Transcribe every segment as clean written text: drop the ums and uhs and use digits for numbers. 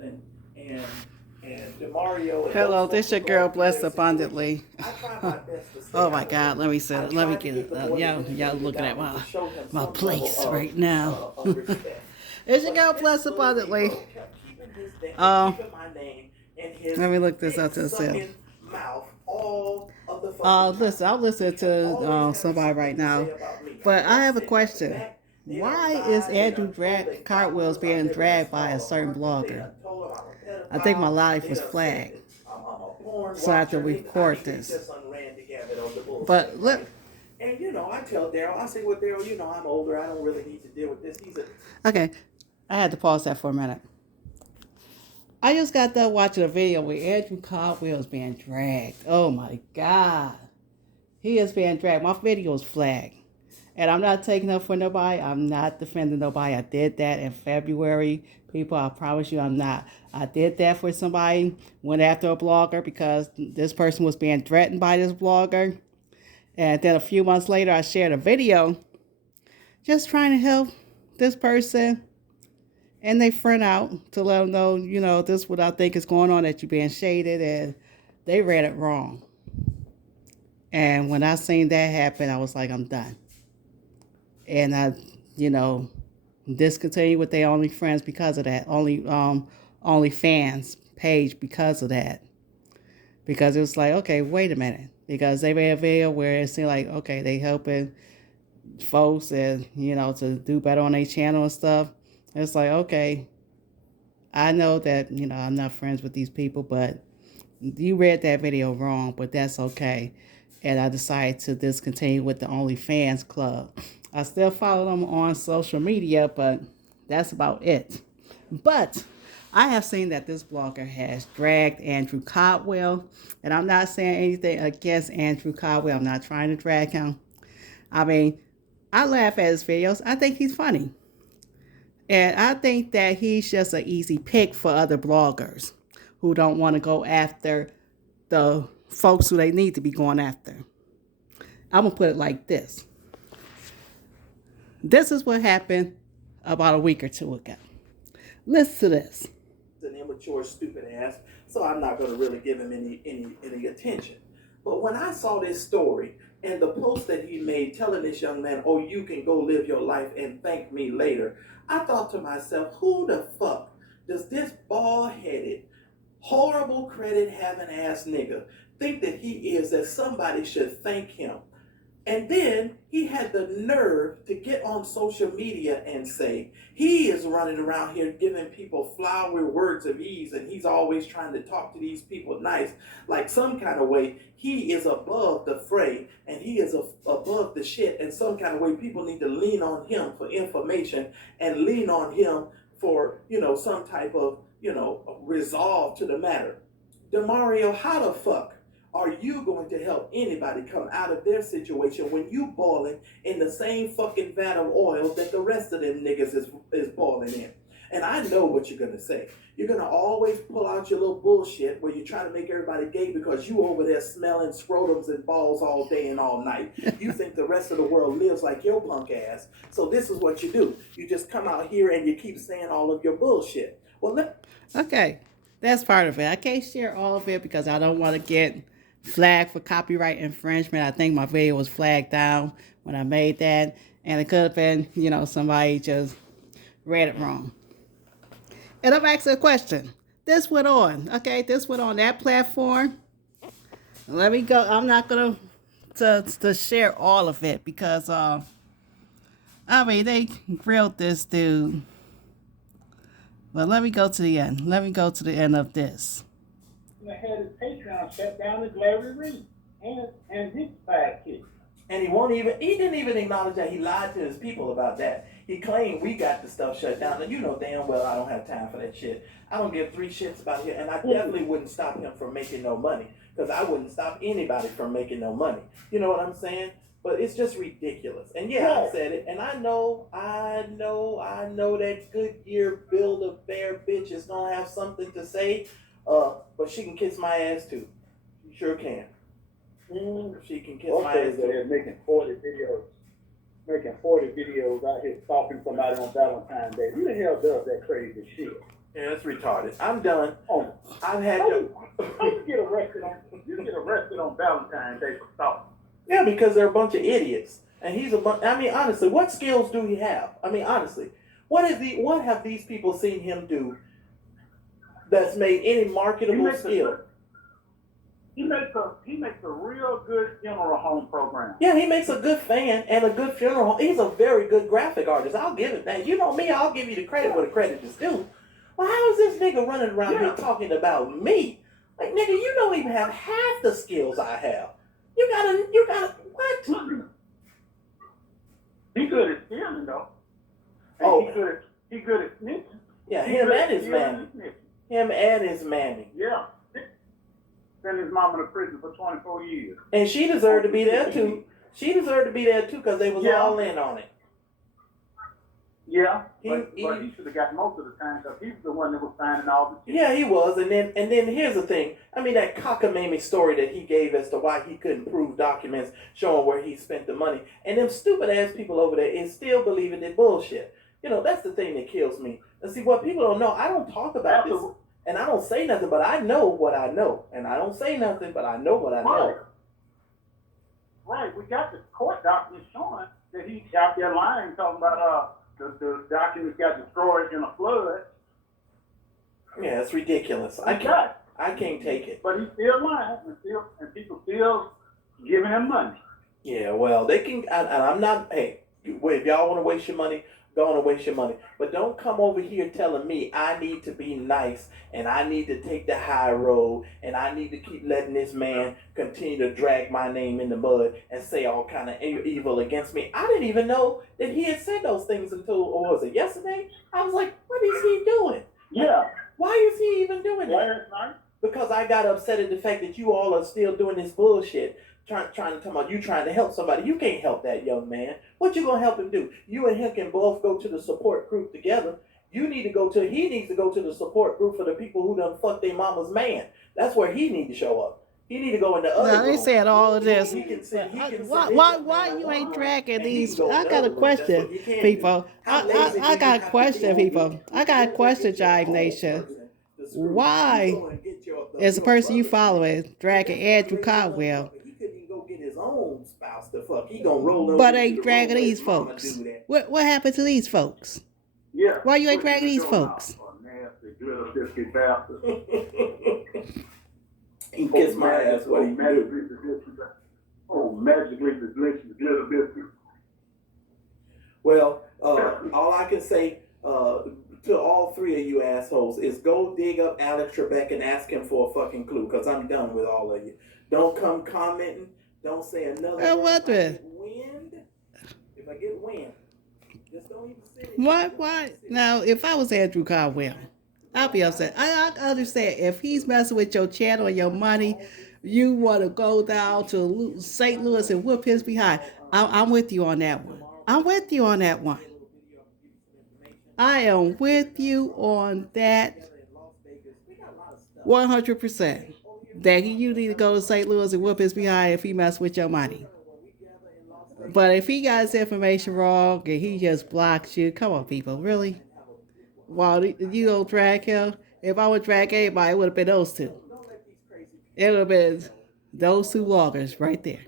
and Demario. Hello, this your girl Blessed Abundantly. I try my best to stay Oh my out of it. God, let me set I it. Let me tried to get give it. the boy Y'all the looking at down to show him my some level place right now. of respect. It's your But girl this Blessed little Abundantly. Negro kept keeping his keeping my name in his Let me look this dick up to the self. sucking mouth all of the fucking time. Listen, I'm listening to somebody right now, but I have a question. Why is Andrew Cartwell's being dragged by a certain blogger? I think my life was flagged, so I have to report this. But look. And I tell Daryl, I say, well, Daryl, I'm older. I don't really need to deal with this. Okay, I had to pause that for a minute. I just got done watching a video where Andrew Caldwell is being dragged. Oh my God. He is being dragged. My video is flagged. And I'm not taking up for nobody. I'm not defending nobody. I did that in February. People, I promise you I'm not. I did that for somebody. Went after a blogger because this person was being threatened by this blogger. And then a few months later, I shared a video just trying to help this person and they front out to let them know, this is what I think is going on, that you're being shaded, and they read it wrong. And when I seen that happen, I was like, I'm done. And I, discontinued with their OnlyFriends because of that. OnlyFans page because of that. Because it was like, okay, wait a minute. Because they made a video where it seemed like, okay, they helping folks and, to do better on their channel and stuff. It's like, okay, I know that, I'm not friends with these people, but you read that video wrong, but that's okay. And I decided to discontinue with the OnlyFans club. I still follow them on social media, but that's about it. But I have seen that this blogger has dragged Andrew Caldwell, and I'm not saying anything against Andrew Caldwell. I'm not trying to drag him. I mean, I laugh at his videos. I think he's funny. And I think that he's just an easy pick for other bloggers who don't want to go after the folks who they need to be going after. I'm going to put it like this. This is what happened about a week or two ago. Listen to this. An immature, stupid ass, so I'm not going to really give him any attention. But when I saw this story and the post that he made telling this young man, oh, you can go live your life and thank me later, I thought to myself, who the fuck does this bald-headed, horrible credit-having ass nigga think that he is, that somebody should thank him? And then he had the nerve to get on social media and say he is running around here giving people flowery words of ease, and he's always trying to talk to these people nice, like some kind of way he is above the fray and he is above the shit, and some kind of way people need to lean on him for information and lean on him for, some type of, resolve to the matter. Demario, how the fuck are you going to help anybody come out of their situation when you boiling in the same fucking vat of oil that the rest of them niggas is boiling in? And I know what you're going to say. You're going to always pull out your little bullshit where you try to make everybody gay because you over there smelling scrotums and balls all day and all night. You think the rest of the world lives like your punk ass. So this is what you do. You just come out here and you keep saying all of your bullshit. Well, okay, that's part of it. I can't share all of it because I don't want to get flagged for copyright infringement. I think my video was flagged down when I made that, and it could have been, somebody just read it wrong. And I'm asking a question. This went on, okay? This went on that platform. Let me go. I'm not gonna to share all of it because they grilled this dude. But let me go to the end. Let me go to the end of this. Had his Patreon shut down to Larry Reed and his sidekick. And he didn't even acknowledge that he lied to his people about that. He claimed we got the stuff shut down. And you know damn well I don't have time for that shit. I don't give three shits about it. And I definitely wouldn't stop him from making no money. Because I wouldn't stop anybody from making no money. You know what I'm saying? But it's just ridiculous. And yeah, I said it. And I know that Goodyear Build-A-Bear bitch is going to have something to say. But she can kiss my ass too. She sure can. She can kiss my ass too. Making 40 videos out here stalking somebody on Valentine's Day. Who the hell does that crazy shit? Yeah, it's retarded. I'm done. Oh, I've had you get arrested on Valentine's Day for stalking. Yeah, because they're a bunch of idiots. And he's a bunch. I mean, honestly, what skills do he have? I mean, honestly, what have these people seen him do that's made any marketable skill? He makes a real good funeral home program. Yeah, he makes a good fan and a good funeral home. He's a very good graphic artist. I'll give it that. You know me, I'll give you the credit where the credit is due. Well, how is this nigga running around here talking about me? Like, nigga, you don't even have half the skills I have. You gotta, what? He good at stealing though. And he good at snitching. Yeah, him and his mammy. Him and his mammy. Yeah. Sent his mama to prison for 24 years. And she deserved to be there too. She deserved to be there too because they was all in on it. Yeah, but he should have got most of the time because he was the one that was signing all the checks. Yeah, he was. And then here's the thing. I mean, that cockamamie story that he gave as to why he couldn't prove documents showing where he spent the money. And them stupid ass people over there is still believing that bullshit. You know, that's the thing that kills me. And see, what people don't know, I don't talk about this. And I don't say nothing, but I know what I know. And I don't say nothing, but I know what I know. Right. We got the court documents showing that he's out there lying, talking about the documents got destroyed in a flood. Yeah, it's ridiculous. I can't take it. But he's still lying, and people still giving him money. Yeah, well, they can, and I'm not, hey, if y'all want to waste your money, go on and waste your money. But don't come over here telling me I need to be nice and I need to take the high road and I need to keep letting this man continue to drag my name in the mud and say all kind of evil against me. I didn't even know that he had said those things until, or was it yesterday? I was like, what is he doing? Yeah. Why is he even doing that? Last night? Because I got upset at the fact that you all are still doing this bullshit. Trying to talk about you trying to help somebody. You can't help that young man. What you gonna help him do? You and him can both go to the support group together. He needs to go to the support group for the people who done fucked their mama's man. That's where he need to show up. He need to go in the other room. They said all of this. Why you ain't dragging these? I got a question, people. I got a question, people. I got a question, Jive Nation. Why is the person you following dragging Andrew Caldwell? Own spouse to fuck. He gonna roll over. But ain't dragging these folks. What happened to these folks? Yeah. Why you ain't dragging these folks? Nasty glitter biscuit bastard. He kissed my ass. Magically delicious glitter biscuit. Well, all I can say to all three of you assholes is go dig up Alex Trebek and ask him for a fucking clue, because I'm done with all of you. Don't come commenting. Don't say another word. If I get wind, just don't even say it. Why? Now, if I was Andrew Caldwell, I'll be upset. I understand if he's messing with your channel and your money, you want to go down to St. Louis and whoop his behind. I'm with you on that one. I'm with you on that one. I am with you on that 100%. That you need to go to St. Louis and whoop his behind if he mess with your money. But if he got his information wrong and he just blocks you, come on, people, really? Well, you don't drag him? If I would drag anybody, it would have been those two. It would have been those two bloggers right there.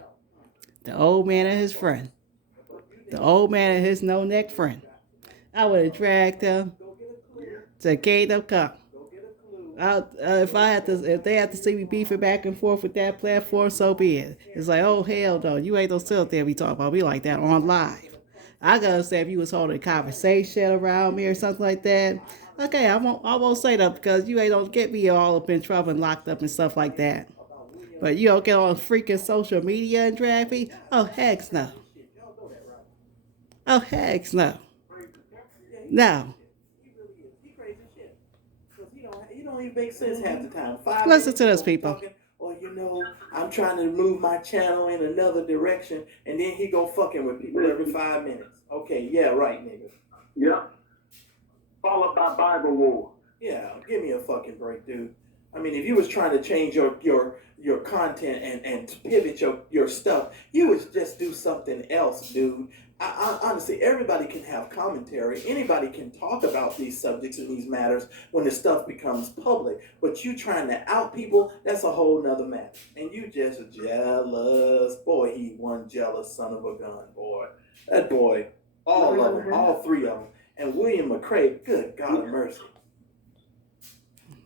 The old man and his friend. The old man and his no-neck friend. I would have dragged them to Kingdom Come. If they have to see me beefing back and forth with that platform, so be it. It's like, oh hell no, you ain't gonna sit there be talking about me like that on live. I gotta say, if you was holding a conversation around me or something like that, okay, I won't say that because you ain't gonna get me all up in trouble and locked up and stuff like that. But you don't get on freaking social media and drag me? Oh heck no. Oh heck no. No. Don't even make sense half the time. Listen to those people. Talking, or I'm trying to move my channel in another direction, and then he go fucking with people every 5 minutes. Okay, yeah, right, nigga. Yeah. Followed by Bible war. Yeah, give me a fucking break, dude. I mean, if you was trying to change your content and pivot your stuff, you would just do something else, dude. Honestly, everybody can have commentary. Anybody can talk about these subjects and these matters when the stuff becomes public. But you trying to out people, that's a whole nother matter. And you just jealous. Boy, he one jealous son of a gun, boy. That boy, all of them, all three of them. And William McCrae, good God of mercy.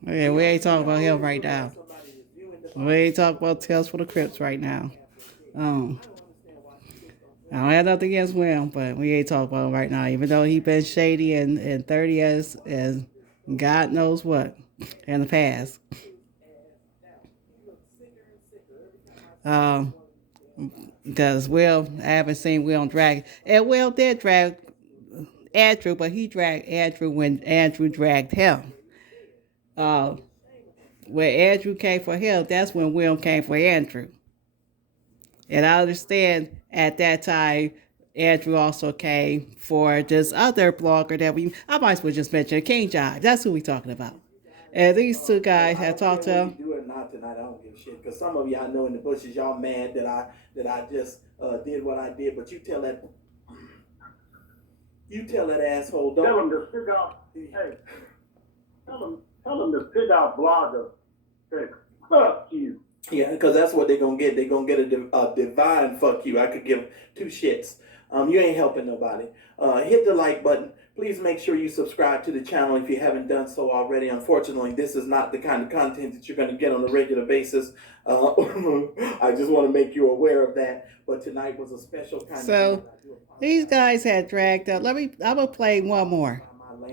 Yeah, we ain't talking about him right now. We ain't talking about Tales for the Crips right now. I don't have nothing against Will, but we ain't talking about him right now. Even though he been shady and 30 as God knows what in the past. Because Will, I haven't seen Will drag. And Will did drag Andrew, but he dragged Andrew when Andrew dragged him. When Andrew came for him, that's when Will came for Andrew. And I understand at that time, Andrew also came for this other blogger that I might as well just mention, King Jive. That's who we talking about. And these two guys have talked to him. Do it not tonight. I don't give a shit. Because some of y'all know in the bushes, y'all mad that I just did what I did. But you tell that asshole. Tell him to pick out. Hey, tell him to pick out blogger. Say, fuck you. Yeah, because that's what they're going to get. They're going to get a divine fuck you. I could give two shits. You ain't helping nobody. Hit the like button. Please make sure you subscribe to the channel if you haven't done so already. Unfortunately, this is not the kind of content that you're going to get on a regular basis. I just want to make you aware of that. But tonight was a special kind of... So, these guys had dragged up. I'm going to play one more.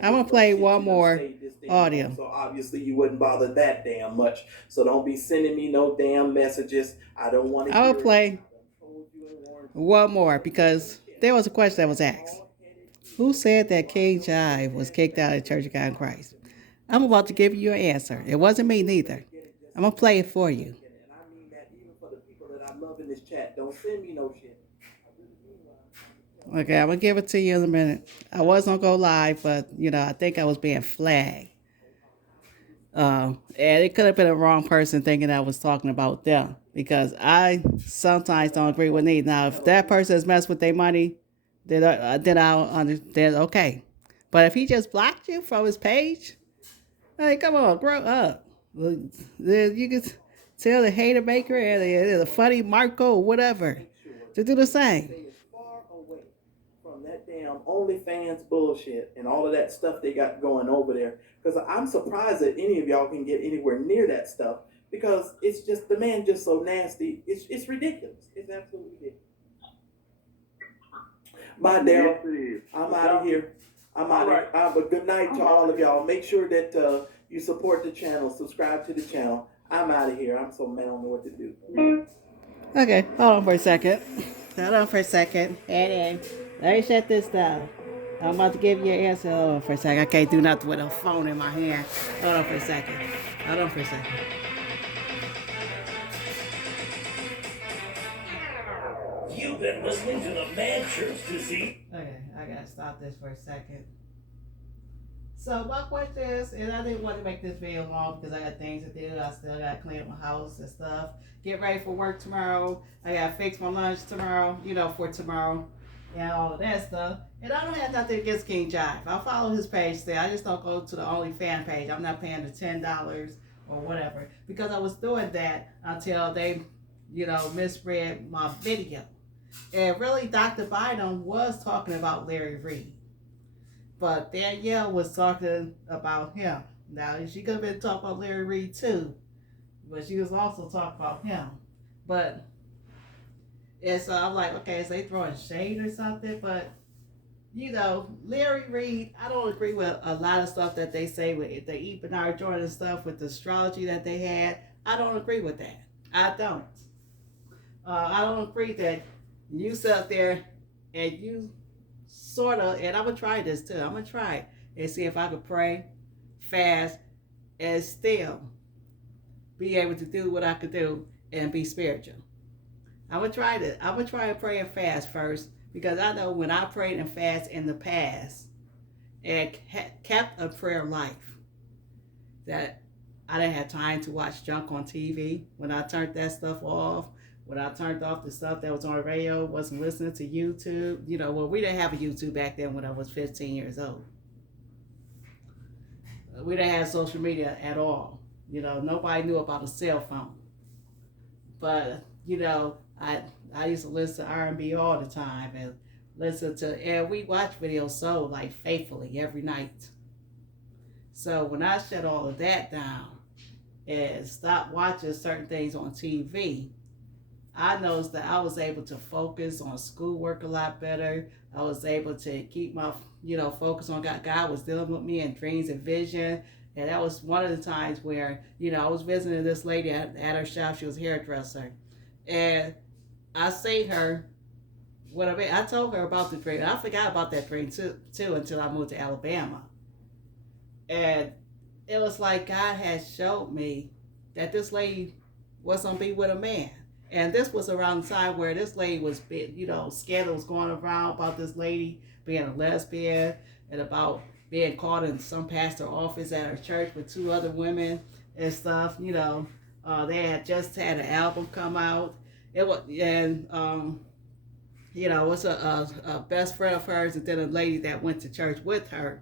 I'm going to play one more audio. So obviously you wouldn't bother that damn much. So don't be sending me no damn messages. I don't want to hear it. I'm going to play one more because there was a question that was asked. Who said that King Jive was kicked out of the Church of God in Christ? I'm about to give you an answer. It wasn't me neither. I'm going to play it for you. And I mean that even for the people that I love in this chat. Don't send me no shit. Okay, I'm going to give it to you in a minute. I was going to go live, but, I think I was being flagged. And it could have been a wrong person thinking I was talking about them because I sometimes don't agree with needs. Now, if that person has messed with their money, then I'll understand, okay. But if he just blocked you from his page, hey, come on, grow up. You can tell the hater maker and the funny Marco or whatever to do the same. From that damn OnlyFans bullshit and all of that stuff they got going over there. Because I'm surprised that any of y'all can get anywhere near that stuff because it's just, the man just so nasty. It's ridiculous. It's absolutely ridiculous. Bye, Daryl. I'm out of here. I'm out of here. But good night to all of y'all. Make sure that you support the channel. Subscribe to the channel. I'm out of here. I'm so mad. I don't know what to do. Okay, hold on for a second. Hey, let me shut this down. I'm about to give you an answer. Hold on for a second. I can't do nothing with a phone in my hand. Hold on for a second. You've been listening to the Mad Church Disease. Okay, I gotta stop this for a second. So my question is, and I didn't want to make this video long because I got things to do. I still gotta clean up my house and stuff. Get ready for work tomorrow. I gotta fix my lunch tomorrow, for tomorrow. And all of that stuff. And I don't have nothing against King Jive. I'll follow his page still. I just don't go to the OnlyFans page. I'm not paying the $10 or whatever. Because I was doing that until they, misread my video. And really, Dr. Bynum was talking about Larry Reed. But Danielle was talking about him. Now, she could have been talking about Larry Reed too. But she was also talking about him. And so I'm like, okay, is they throwing shade or something? But, Larry Reed, I don't agree with a lot of stuff that they say with the Ebenard Jordan stuff with the astrology that they had. I don't agree with that. I don't. I don't agree that you sit up there and you sort of, and I'm going to try this too. I'm going to try it and see if I can pray, fast, and still be able to do what I could do and be spiritual. I'm going to try this. I'm going to try and pray and fast first because I know when I prayed and fast in the past and kept a prayer life that I didn't have time to watch junk on TV. When I turned that stuff off, when I turned off the stuff that was on the radio, wasn't listening to YouTube. Well, we didn't have a YouTube back then when I was 15 years old. We didn't have social media at all. Nobody knew about a cell phone. But, I used to listen to R&B all the time and we watch Video Soul like faithfully every night. So when I shut all of that down and stopped watching certain things on TV, I noticed that I was able to focus on schoolwork a lot better. I was able to keep my, focus on God. God was dealing with me in dreams and vision. And that was one of the times where, I was visiting this lady at her shop. She was a hairdresser. And I seen her, I told her about the dream. I forgot about that dream too until I moved to Alabama. And it was like God had showed me that this lady was going to be with a man. And this was around the time where this lady was, scandal was going around about this lady being a lesbian and about being caught in some pastor office at her church with 2 other women and stuff. They had just had an album come out. It was, and it was a best friend of hers, and then a lady that went to church with her,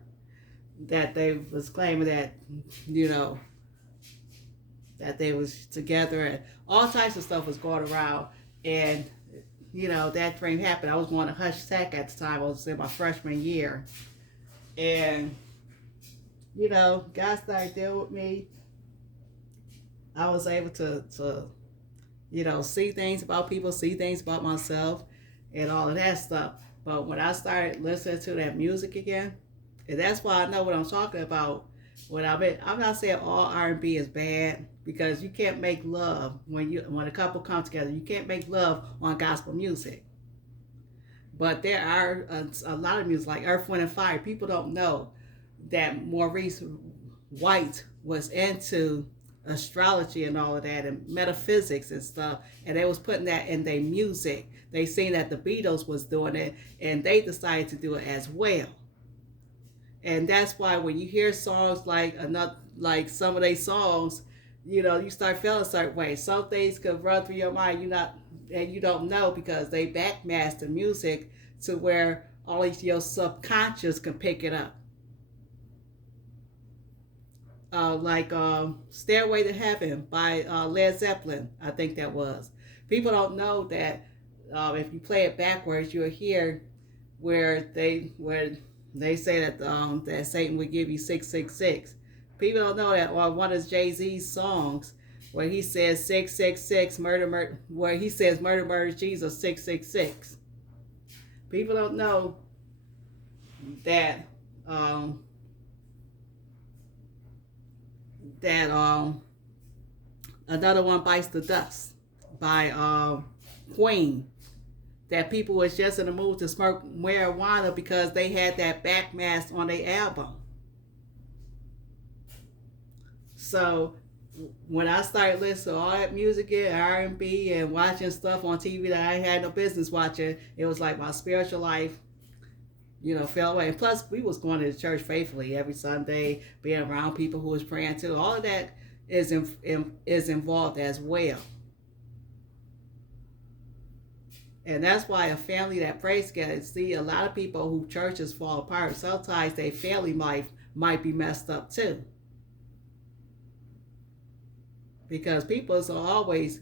that they was claiming that, that they was together, and all types of stuff was going around. And that dream happened. I was going to Hush Tech at the time. I was in my freshman year, and God started dealing with me. I was able to see things about people, see things about myself, and all of that stuff. But when I started listening to that music again, and that's why I know what I'm talking about. I'm not saying all R&B is bad, because you can't make love when a couple come together. You can't make love on gospel music. But there are a lot of music like Earth, Wind, and Fire. People don't know that Maurice White was into astrology and all of that, and metaphysics and stuff, and they was putting that in their music. They seen that the Beatles was doing it, and they decided to do it as well. And that's why when you hear songs like some of their songs, you start feeling a certain way. Some things could run through your mind, and you don't know, because they backmaster music to where all of your subconscious can pick it up. Stairway to Heaven by Led Zeppelin, I think that was. People don't know that if you play it backwards, you'll hear where they say that that Satan would give you 666. People don't know that on one of Jay-Z's songs where he says 666 murder, where he says murder Jesus 666. People don't know that Another One Bites the Dust by Queen, that people was just in the mood to smoke marijuana because they had that backmask on their album. So when I started listening to all that music and R&B and watching stuff on TV that I had no business watching, it was like my spiritual life, fell away. And plus, we was going to the church faithfully every Sunday, being around people who was praying too. All of that is involved as well. And that's why a family that prays together, see a lot of people who churches fall apart, sometimes their family life might be messed up too. Because people will always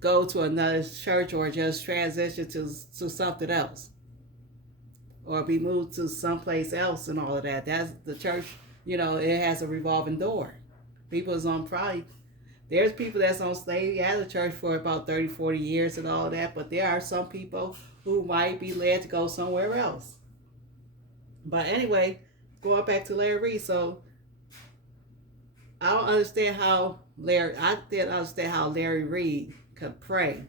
go to another church or just transition to something else, or be moved to someplace else and all of that. That's the church, it has a revolving door. People is on probably, there's people that's on stay at the church for about 30, 40 years and all of that, but there are some people who might be led to go somewhere else. But anyway, going back to Larry Reed, so I didn't understand how Larry Reed could pray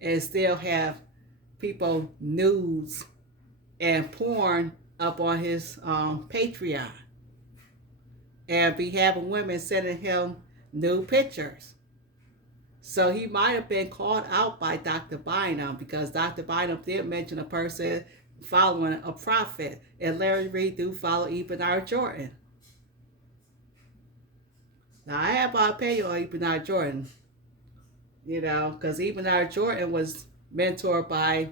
and still have people nudes and porn up on his Patreon, and be having women sending him nude pictures. So he might have been called out by Dr. Bynum, because Dr. Bynum did mention a person following a prophet, and Larry Reed do follow Bernard Jordan. Now, I have my opinion on Bernard Jordan, because Bernard Jordan was mentored by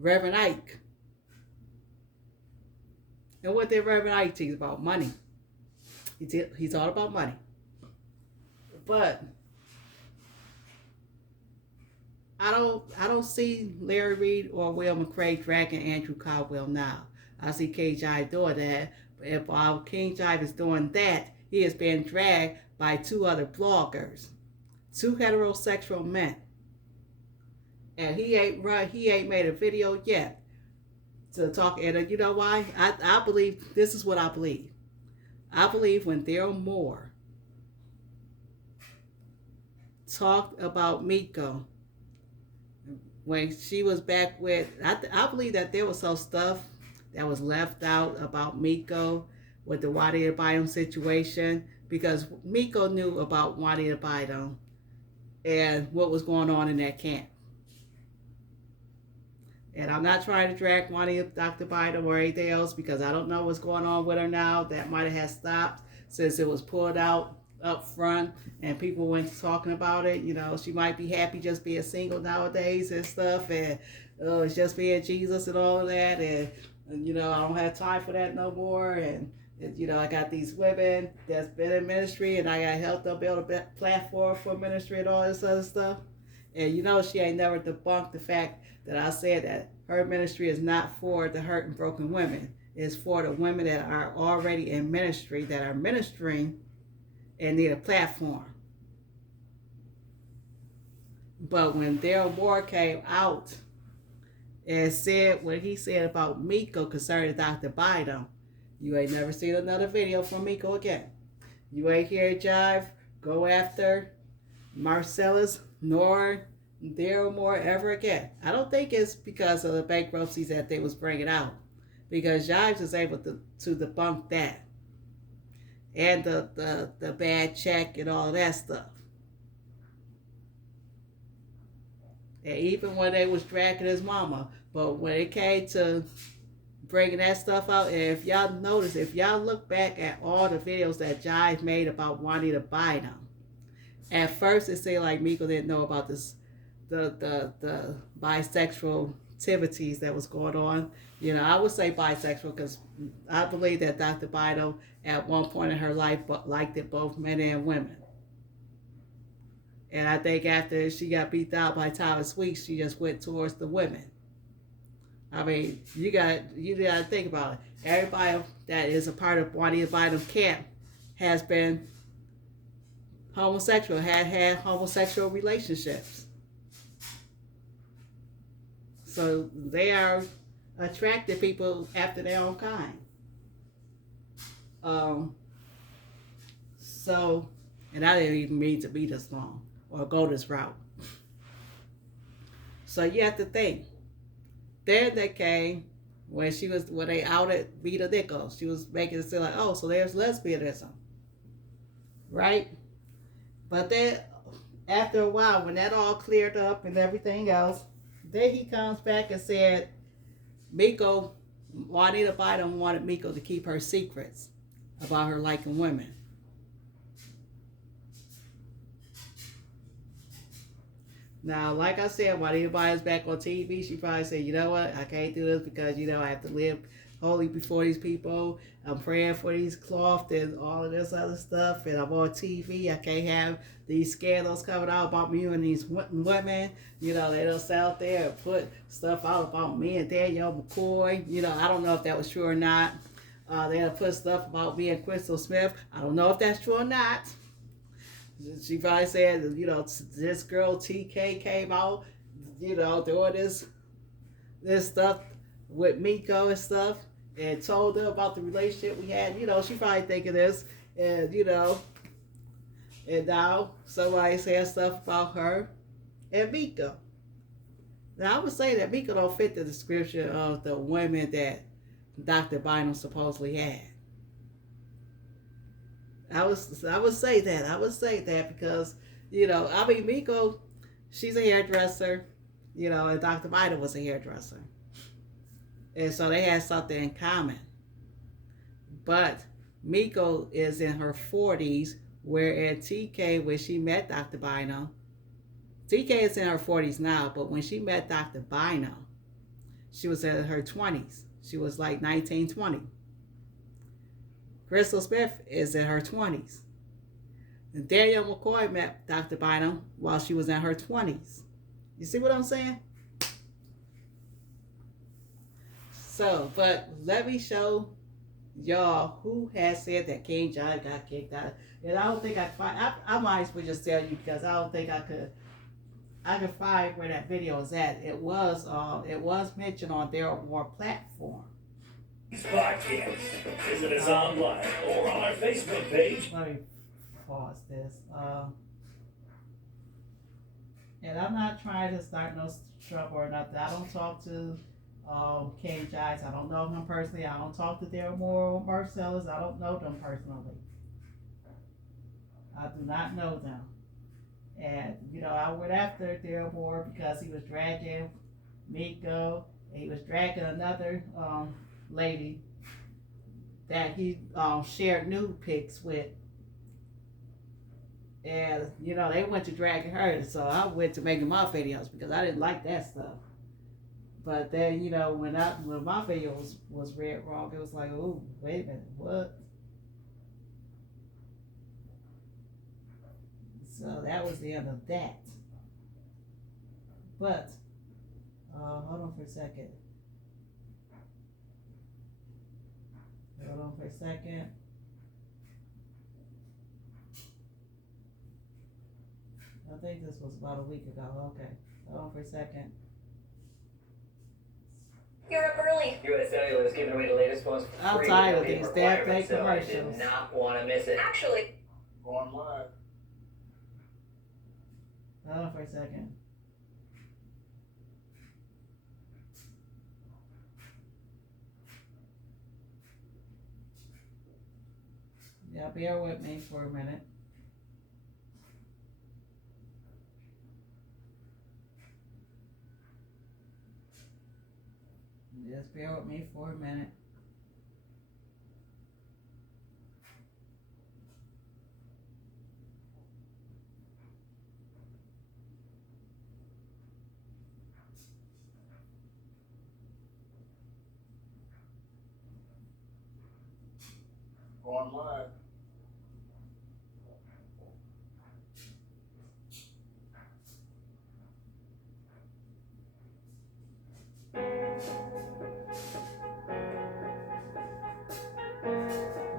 Reverend Ike. And what did Reverend Ike teach about? Money. He's all about money. But I don't see Larry Reed or Will McCray dragging Andrew Caldwell now. I see King Jive doing that. But if while King Jive is doing that, he is being dragged by 2 other bloggers, 2 heterosexual men. And he ain't made a video yet to talk. And you know why? I believe, this is what I believe. I believe when Daryl Moore talked about Miko, when she was back with, I believe that there was some stuff that was left out about Miko with the Juanita Bynum situation, because Miko knew about Juanita Bynum and what was going on in that camp. And I'm not trying to drag Juanita, Dr. Bynum or anything else, because I don't know what's going on with her now. That might have stopped since it was pulled out up front and people went talking about it. She might be happy just being single nowadays and stuff, and it's just being Jesus and all of that, and I don't have time for that no more, and I got these women that's been in ministry, and I got to help them build a platform for ministry and all this other stuff. And she ain't never debunked the fact that I said that her ministry is not for the hurt and broken women. It's for the women that are already in ministry, that are ministering and need a platform. But when Daryl Moore came out and said what he said about Miko concerning Dr. Bynum, you ain't never seen another video from Miko again. You ain't hear Jive go after Marcellus nor Daryl Moore ever again. I don't think it's because of the bankruptcies that they was bringing out, because Jives was able to debunk that, and the bad check and all that stuff. And even when they was dragging his mama, but when it came to bringing that stuff out, and if y'all notice, if y'all look back at all the videos that Jive made about Juanita Bynum, at first it seemed like Miko didn't know about this, the bisexual activities that was going on. I would say bisexual because I believe that Dr. Bynum at one point in her life liked it both men and women. And I think after she got beat out by Thomas Weeks, she just went towards the women. I mean, you got to think about it. Everybody that is a part of Juanita Bynum camp has been homosexual, had homosexual relationships. So they are attractive people after their own kind. And I didn't even mean to be this long or go this route. So you have to think. Then they came when they outed Vita Nichols. She was making it seem like, oh, so there's lesbianism, right? But then after a while, when that all cleared up and everything else, then he comes back and said Juanita Bynum wanted Miko to keep her secrets about her liking women. Now, like I said, Juanita Bynum's back on TV, she probably said, you know what, I can't do this because, I have to live holy before these people. I'm praying for these cloths and all of this other stuff, and I'm on TV. I can't have these scandals coming out about me and these women. They don't sit out there and put stuff out about me and Danielle McCoy. I don't know if that was true or not. They had put stuff about me and Crystal Smith. I don't know if that's true or not. She probably said, this girl TK came out, doing this stuff with Miko and stuff, and told her about the relationship we had. She probably thinking this, and and now somebody saying stuff about her and Miko. Now I would say that Miko don't fit the description of the women that Dr. Bynum supposedly had. I would say that. I would say that because, Miko, she's a hairdresser, and Dr. Bynum was a hairdresser. And so they had something in common. But Miko is in her 40s where at TK, when she met Dr. Bynum, TK is in her 40s now, but when she met Dr. Bynum, she was in her 20s. She was like 19, 20. Crystal Smith is in her 20s. And Danielle McCoy met Dr. Bynum while she was in her 20s. You see what I'm saying? So, but let me show y'all who has said that King John got kicked out. And I don't think I can find. I might as well just tell you because I don't think I could find where that video is at. It was mentioned on their more platform. Podcast. Visit us online or on our Facebook page. Let me pause this. And I'm not trying to start no trouble or nothing. I don't talk to King Giants. I don't know him personally. I don't talk to their moral Marcellus. I don't know them personally. I do not know them. And, you know, I went after Daryl Moore because he was dragging Miko, and he was dragging another lady that he shared nude pics with. And, you know, they went to dragging her, so I went to making my videos because I didn't like that stuff. But then, you know, when my video was read wrong, it was like, oh, wait a minute, what? So that was the end of that. But, hold on for a second. Hold on for a second. I think this was about a week ago. Okay. Hold on for a second. You're up early. US Cellular is giving away the latest phones for I'm free. tired of They these require damn it, so I commercials. did not want to miss it. Actually, Going live. Hold on for a second. Yeah, bear with me for a minute. Just bear with me for a minute. Going live.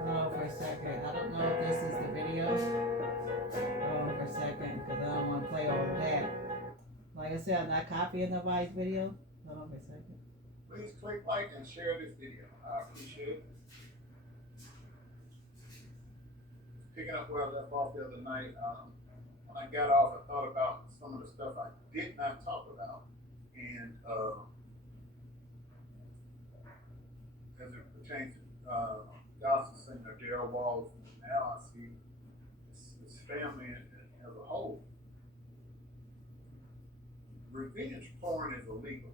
Hold on for a second. I don't know if this is the video. Hold on for a second, because I don't want to play all of that. Like I said, I'm not copying nobody's video. Hold on for a second. Please click like and share this video. I appreciate it. Picking up where I left off the other night, when I got off, I thought about some of the stuff I did not talk about. And as it pertains to Dawson Singer, Darrell Walls, now I see his family as a whole. Revenge porn is illegal.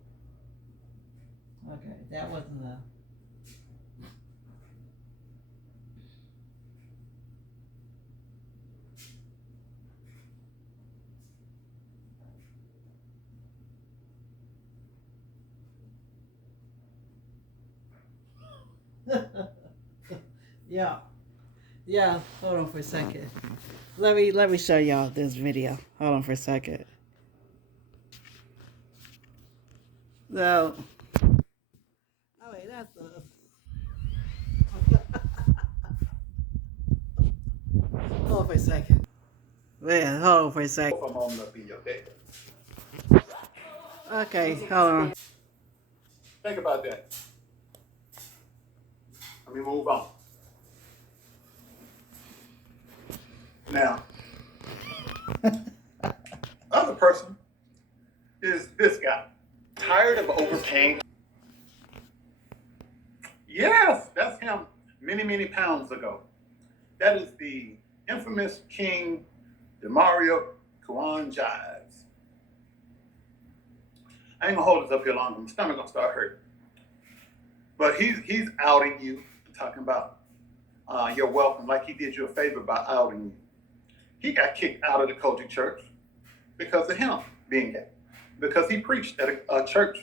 Okay, that wasn't a... Yeah, hold on for a second. Let me show y'all this video. Hold on for a second. So, oh wait, that's the... Hold on for a second. Yeah, hold on for a second. Both of them on up in your day. Okay, hold on. Think about that. Let me move on. Now, other person is this guy. Tired of overpaying? Yes, that's him many, many pounds ago. That is the infamous King Demario Kwan Jives. I ain't gonna hold this up here long. My stomach gonna start hurting. But he's outing you, talking about you're welcome, like he did you a favor by outing you. He got kicked out of the Kojic church because of him being gay, because he preached at a church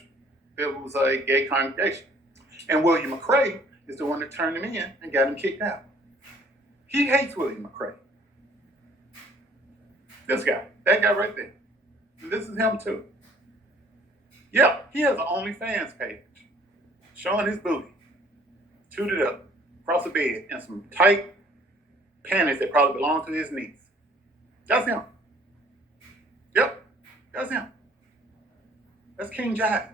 that was a gay congregation. And William McRae is the one that turned him in and got him kicked out. He hates William McRae. This guy, that guy right there. And this is him too. Yeah, he has an OnlyFans page showing his booty, tooted up, across the bed, and some tight panties that probably belong to his knees. That's him. Yep, that's him. That's King Jives.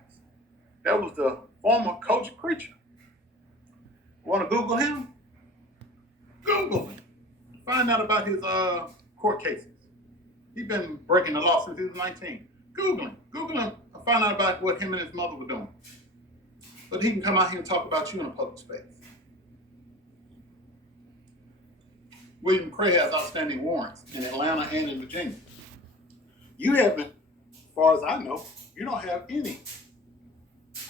That was the former Kojic preacher. Want to Google him? Google him. Find out about his court cases. He's been breaking the law since he was 19. Google him. Google him and find out about what him and his mother were doing. But he can come out here and talk about you in a public space. William McRae has outstanding warrants in Atlanta and in Virginia. You haven't, as far as I know, you don't have any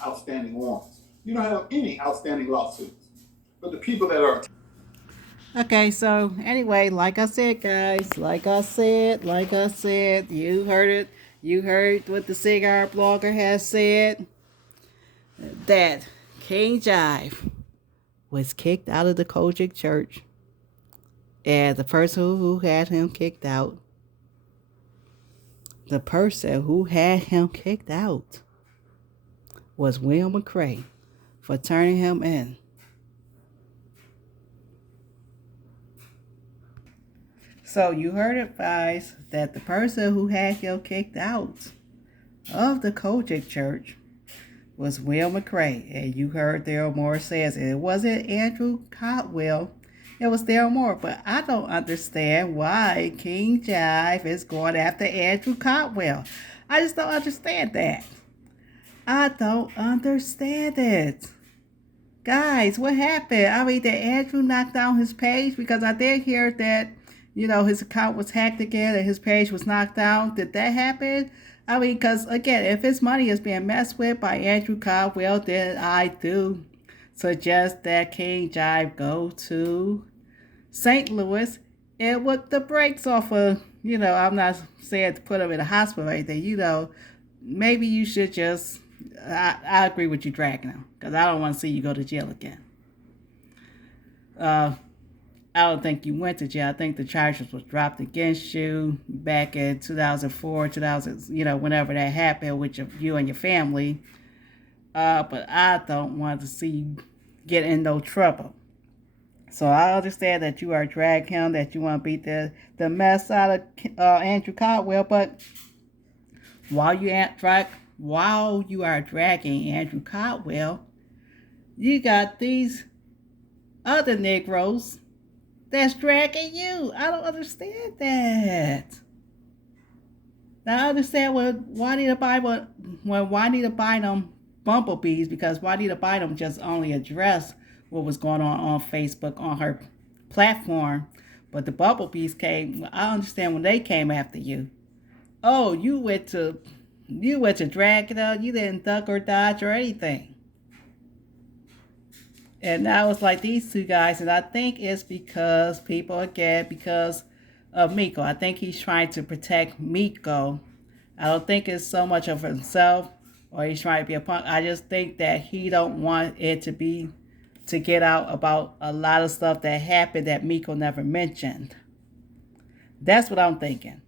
outstanding warrants. You don't have any outstanding lawsuits. But the people that are... Okay, so anyway, like I said, guys, like I said, you heard it. You heard what the cigar blogger has said. That King Jive was kicked out of the Kojic church. And the person who had him kicked out, was William McRae for turning him in. So you heard it, guys, that the person who had him kicked out of the Kojic church was Will McRae. And you heard Daryl Moore says it wasn't Andrew Caldwell. It was Daryl Moore. But I don't understand why King Jive is going after Andrew Caldwell. I just don't understand that. I don't understand it. Guys, what happened? I mean, did Andrew knock down his page? Because I did hear that, his account was hacked again and his page was knocked down. Did that happen? I mean, because, again, if his money is being messed with by Andrew Caldwell, then I do suggest that King Jive go to St. Louis and with the brakes off of, I'm not saying to put him in a hospital or anything, maybe you should just, I agree with you dragging him, because I don't want to see you go to jail again. I don't think you went to jail. I think the charges was dropped against you back in 2004, whenever that happened with you and your family. But I don't want to see you get in no trouble. So I understand that you are dragging him, that you want to beat the mess out of Andrew Caldwell. But while you are dragging Andrew Caldwell, you got these other Negroes that's dragging you. I don't understand that. Now I understand when Juanita Bynum bumblebees, because Juanita Bynum just only addressed what was going on Facebook on her platform, but the bumblebees came. I understand when they came after you. Oh, you went to drag it out. You didn't duck or dodge or anything. And now it's like these two guys, and I think it's because of Miko. I think he's trying to protect Miko. I don't think it's so much of himself or he's trying to be a punk. I just think that he don't want it to get out about a lot of stuff that happened that Miko never mentioned. That's what I'm thinking.